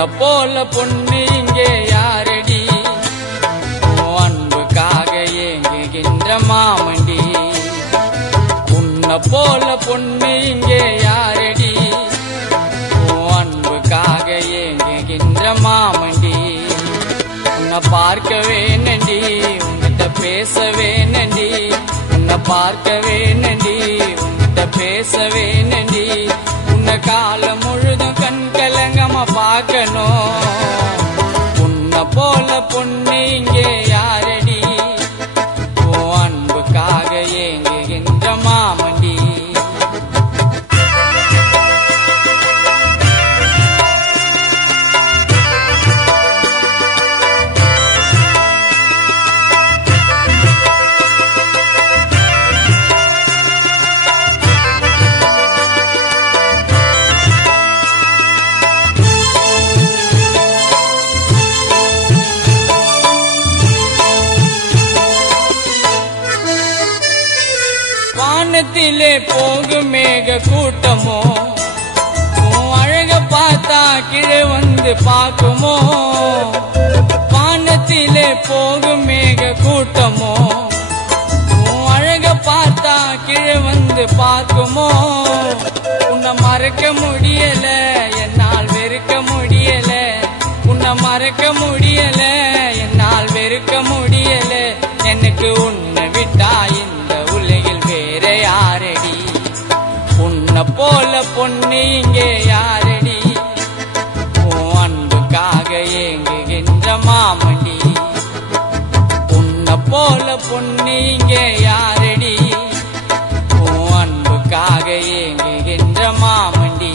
உன்னை போல பொண்ணு இங்கே யாரடி அன்புக்காக ஏங்குகின்ற மாமண்டி உன்னை போல பொண்ணு இங்கே யாரடி அன்புக்காக ஏங்குகின்ற மாமண்டி உன்னை பார்க்கவே நண்டி உன்கிட்ட பேசவே நண்டி உன்னை பார்க்கவே நண்டி உன்கிட்ட பேசவே நண்டி உன்னை காலம் முழுதும் கண் கலங்கமா பார்க்கணும் உன்னை போல பொண்ணு இங்கே யாரடி அன்புக்காக ஏங்குகின்ற மாமண்டி வானத்திலே போகும் மேக கூட்டமோ அழக பார்த்தா கீழே வந்து பார்க்குமோ வானத்திலே போகும் மேக கூட்டமோ அழக பார்த்தா கீழே வந்து பார்க்குமோ உன்னை மறக்க முடியல என்னால் வெறுக்க முடியல உன்னை மறக்க முடியல என்னால் வெறுக்க முடியல எனக்கு உன்னை விட்டா இந்த உலகில் வேற யாரடி உன்னை போல பொண்ணு இங்கே யாரடி அன்புக்காக ஏங்குகின்ற மாமண்டி உன்னை போல பொண்ணு இங்கே யாரடி அன்புக்காக ஏங்குகின்ற மாமண்டி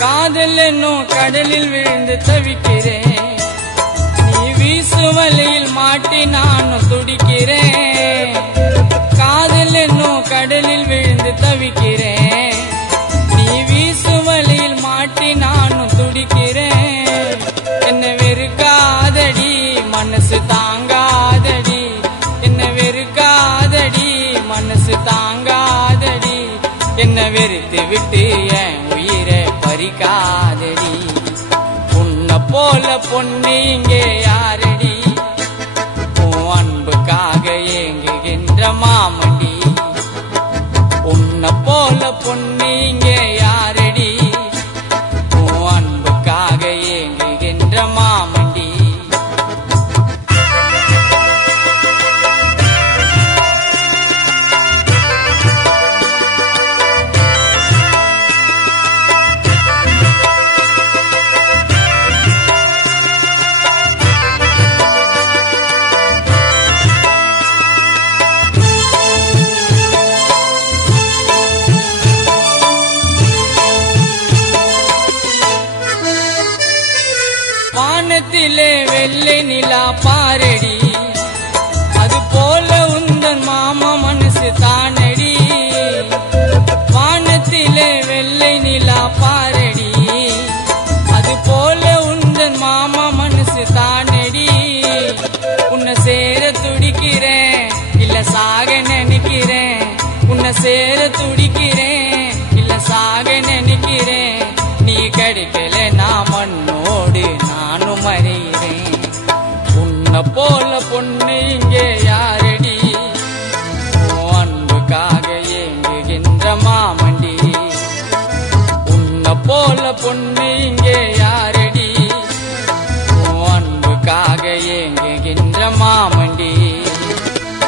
காதல் என்னும் கடலில் விழுந்து தவிக்கிறேன் நீ வீசு வலையில் மாட்டி நானும் துடிக்கிறேன் காதல் என்னும் கடலில் விழுந்து தவிக்கிறேன் நீ வீசு வலையில் மாட்டி நானும் துடிக்கிறேன் என்னை வெறுக்காதடி மனசு தாங்காதடி என்னை வெறுக்காதடி மனசு தாங்காதடி என்னை வெறுத்து விட்டு என் உயிரை பறிக்காதடி உன்னை போல பொண்ணு இங்கே யாரடி அன்புக்காக ஏங்குகின்ற மாமண்டி உன்னை போல பொண்ணு இங்கே யாரடி அன்புக்காக ஏங்குகின்ற மாமண்டி வானத்திலே வெள்ளை நிலா பாரடி அது போல உந்தன் மாமா மனசு தானடி வானத்திலே வெள்ளை நிலா பாரடி அது போல உந்தன் மாமா மனசு தானடி உன்னை சேர துடிக்கிறேன் இல்ல சாக நினைக்கிறேன் உன்னை சேர துடிக்கிறேன் இல்ல சாக நினைக்கிறேன் நீ கிடைக்கல நான் மண்ணோடு நானும் மறைகிறேன் உன்னை போல பொண்ணு இங்கே யாரடி அன்புக்காக ஏங்குகின்ற மாமண்டி உன்னை போல பொண்ணு இங்கே யாரடி அன்புக்காக ஏங்குகின்ற மாமண்டி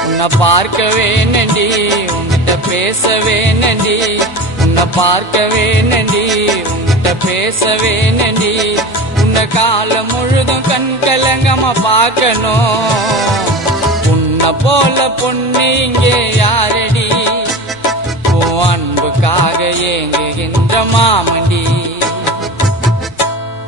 உன்னை பார்க்கவே நண்டி உன்கிட்ட பேசவே நண்டி உன்னை பார்க்கவே நண்டி உன்கிட்ட பேசவே நண்டி உன்னை காலம் முழுதும் கண் கலங்கமா பார்க்கணும் உன்னை போல பொண்ணு இங்கே யாரடி அன்புக்காக ஏங்குகின்ற மாமண்டி